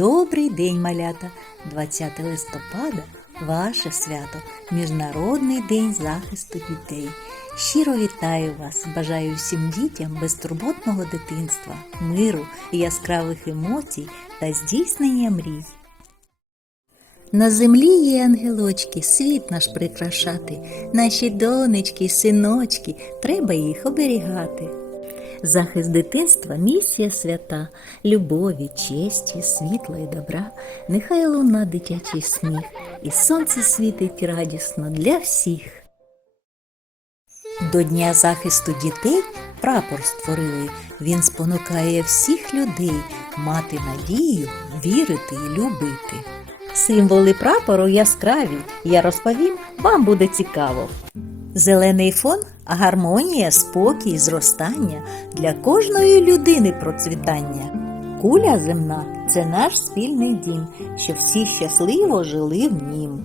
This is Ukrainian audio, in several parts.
Добрий день, малята! 20 листопада ваше свято Міжнародний день захисту дітей. Щиро вітаю вас! Бажаю всім дітям безтурботного дитинства, миру, яскравих емоцій та здійснення мрій. На землі є ангелочки, світ наш прикрашати, наші донечки, синочки, треба їх оберігати. Захист дитинства місія свята, любові, честі, світла і добра. Нехай луна дитячий сміх, і сонце світить радісно для всіх. До Дня захисту дітей прапор створили. Він спонукає всіх людей мати надію, вірити і любити. Символи прапору яскраві. Я розповім, вам буде цікаво. Зелений фон гармонія, спокій, зростання для кожної людини процвітання. Куля земна це наш спільний дім, що всі щасливо жили в нім.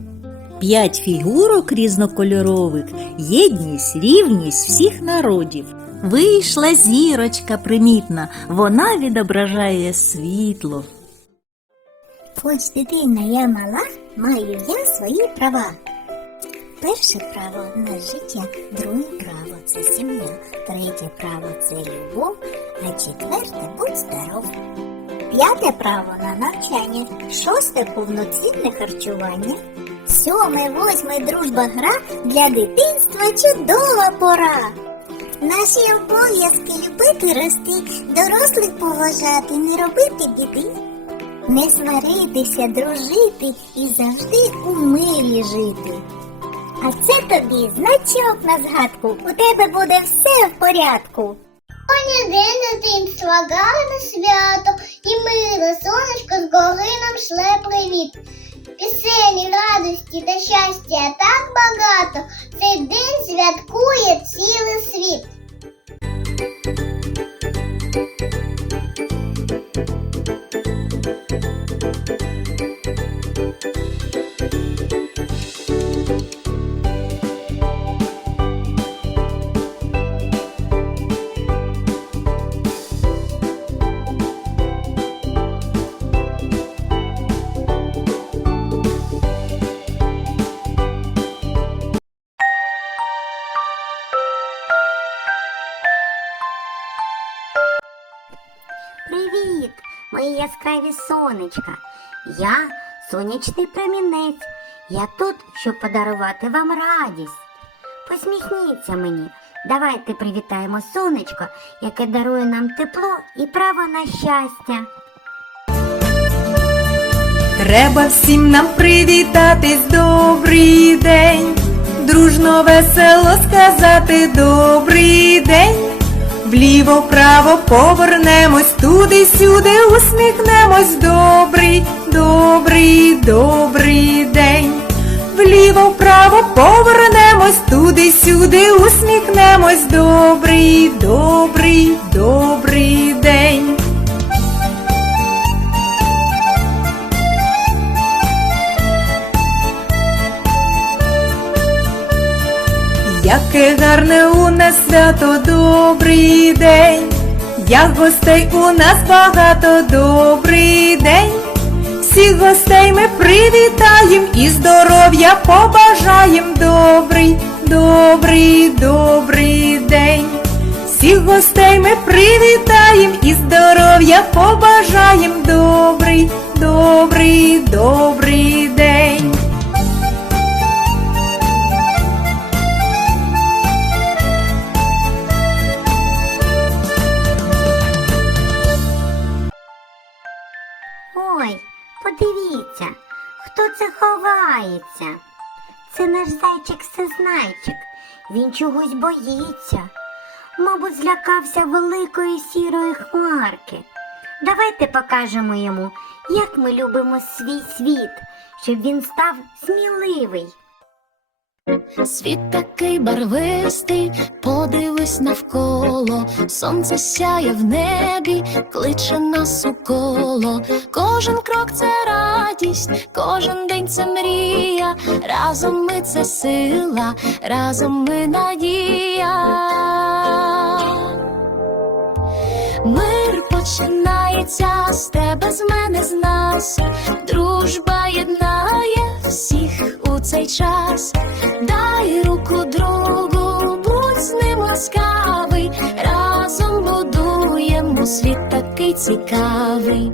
П'ять фігурок різнокольорових, єдність, рівність всіх народів. Вийшла зірочка примітна, вона відображає світло. Хоч дитина я мала, маю я свої права. Перше право на життя, друге право це сім'я, третє право це любов, а четверте будь здоров. П'яте право на навчання, шосте повноцінне харчування. Сьоме, восьме дружба гра для дитинства чудова пора. Наші обов'язки любити рости, дорослих поважати, не робити біди. Не сваритися, дружити і завжди у мирі жити. А це тобі значок на згадку. У тебе буде все в порядку. Сьогодні день дитинства, гарне свято, і мило сонечко з гори нам шле привіт. Пісені, радості та щастя так багато. Цей день святкує цілий світ. Яскраві сонечка. Я сонячний промінець. Я тут, щоб подарувати вам радість. Посміхніться мені. Давайте привітаємо сонечко, яке дарує нам тепло і право на щастя. Треба всім нам привітатись, добрий день, дружно весело сказати добрий день. Вліво, вправо повернемось, туди сюди усміхнемось. Добрий, добрий, добрий день. Вліво, вправо повернемось, туди сюди усміхнемось. Добрий, добрий, добрий день. Яке гарне у нас свято, добрий день, як гостей у нас багато, добрий день. Всіх гостей ми привітаєм і здоров'я побажаєм. Добрий, добрий, добрий день. Всіх гостей ми привітаєм і здоров'я побажаєм. Добрий, добрий, добрий день. Подивіться, хто це ховається. Це наш зайчик всезнайчик. Він чогось боїться. Мабуть, злякався великої сірої хмарки. Давайте покажемо йому, як ми любимо свій світ, щоб він став сміливий. Світ такий барвистий, подивись навколо, сонце сяє в небі, кличе нас у коло. Кожен крок це радість, кожен день це мрія. Разом ми це сила, разом ми надія. Мир починається з тебе, з мене, з нас. дружба єднає всіх цей час. Дай руку другу, будь з ним ласкавий, разом будуємо світ такий цікавий.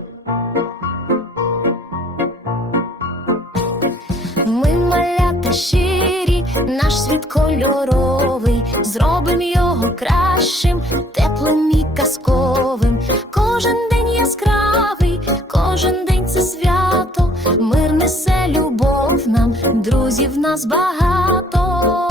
Ми малята щирі, наш світ кольоровий, зробим його кращим, теплим і казковим. Кожен день яскравий, кожен день це свято, мир несе любов друзів нас багато.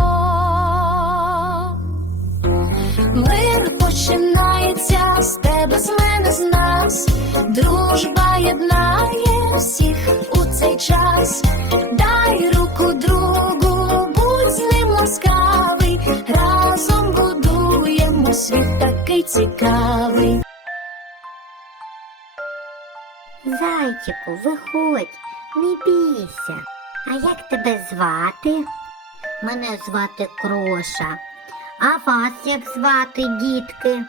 Мир починається з тебе, з мене, з нас. Дружба єднає всіх у цей час. Дай руку другу, будь з ним ласкавий. Разом будуємо світ такий цікавий. Зайчику, виходь, не бійся. А як тебе звати? Мене звати Кроша. А вас як звати, дітки?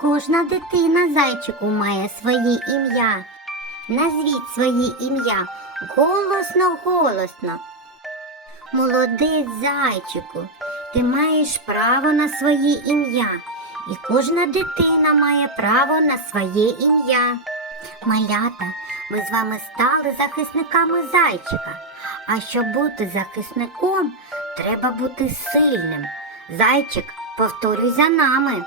Кожна дитина зайчику має своє ім'я. Назвіть своє ім'я голосно, голосно. Молодець зайчику, ти маєш право на своє ім'я, і кожна дитина має право на своє ім'я. Малята, ми з вами стали захисниками зайчика. А щоб бути захисником, треба бути сильним. Зайчик, повторюй за нами.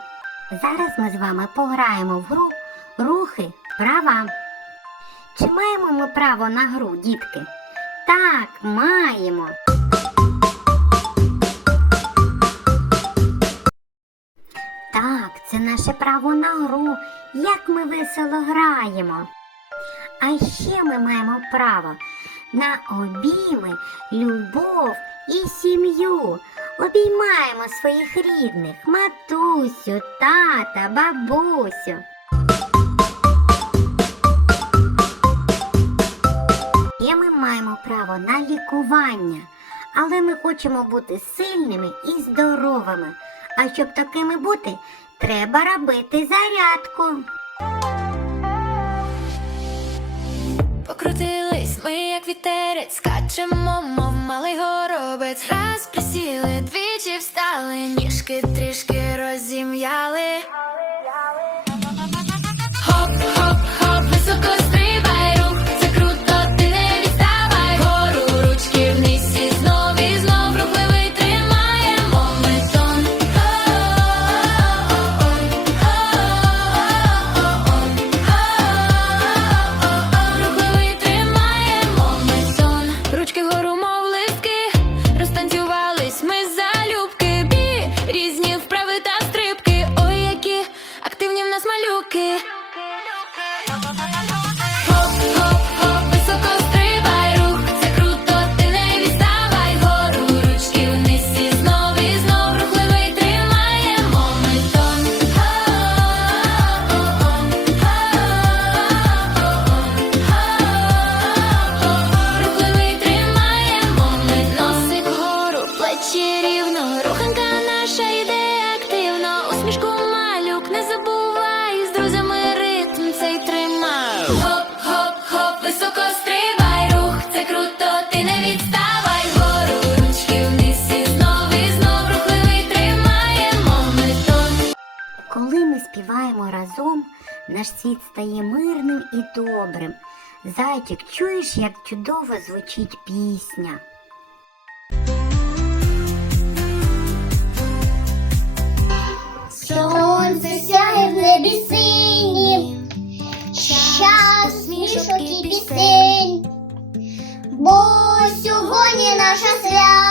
Зараз ми з вами пограємо в гру рухи права. Чи маємо ми право на гру, дітки? Так, маємо. Так, це наше право на гру, як ми весело граємо. А ще ми маємо право на обійми, любов і сім'ю. Обіймаємо своїх рідних, матусю, тата, бабусю. І ми маємо право на лікування, але ми хочемо бути сильними і здоровими. А щоб такими бути, треба робити зарядку. Покрутились ми, як вітерець, скачемо, мов малий горобець. Раз присіли, двічі встали, ніжки трішки розім'яли. Наш світ стає мирним і добрим. Зайчик, чуєш, як чудово звучить пісня? Сонце сяє в небі синім, час смішок і пісень, бо сьогодні наше свято,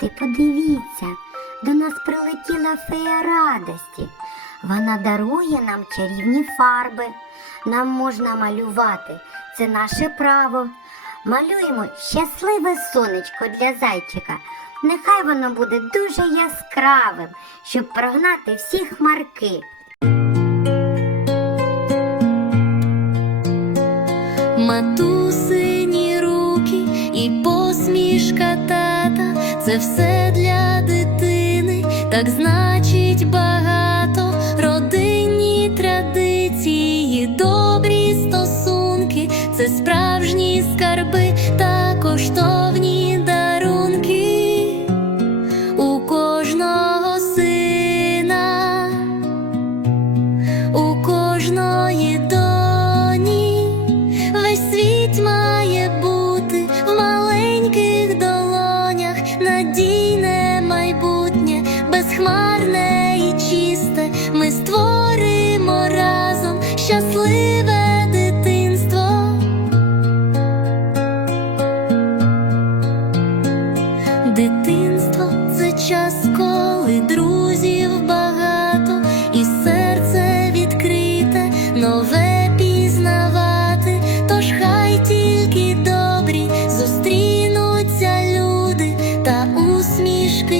Діти, подивіться, до нас прилетіла фея радості. Вона дарує нам чарівні фарби. Нам можна малювати, це наше право. Малюємо щасливе сонечко для зайчика. Нехай воно буде дуже яскравим, щоб прогнати всі хмарки. Так значить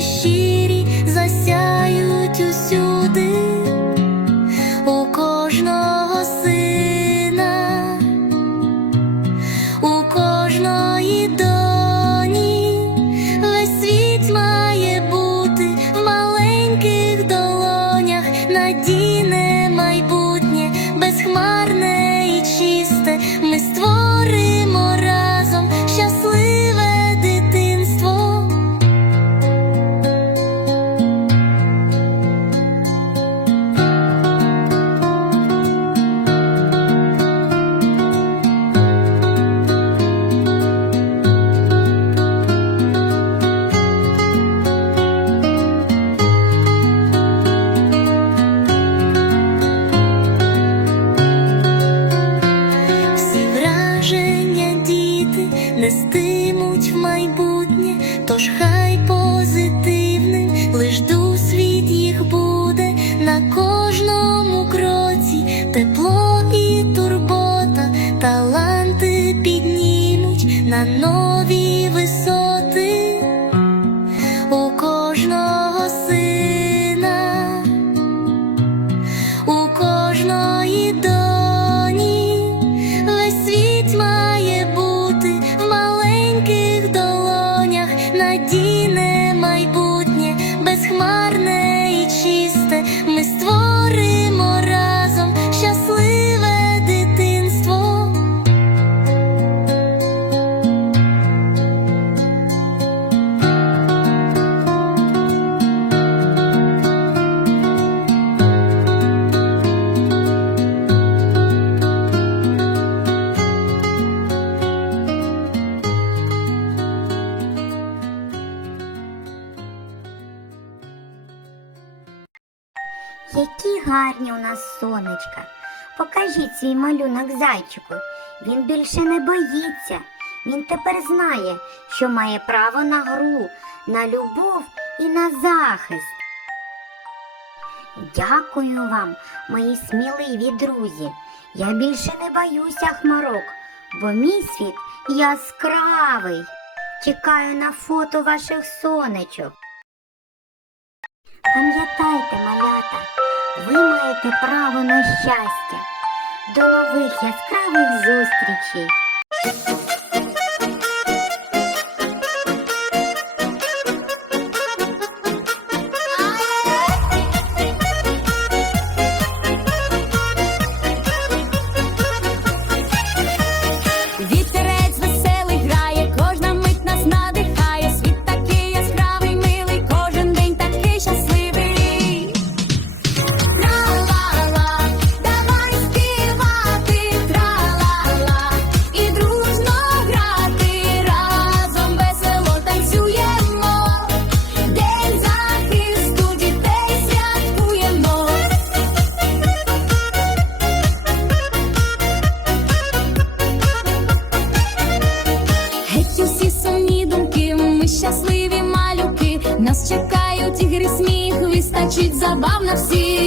she піднімуть на Покажіть свій малюнок зайчику. Він більше не боїться. Він тепер знає, що має право на гру, на любов і на захист. Дякую вам, мої сміливі друзі. Я більше не боюся хмарок, бо мій світ яскравий. Чекаю на фото ваших сонечок. Пам'ятайте, малята, ви маєте право на щастя. До нових яскравих зустрічей! Забав на всіх.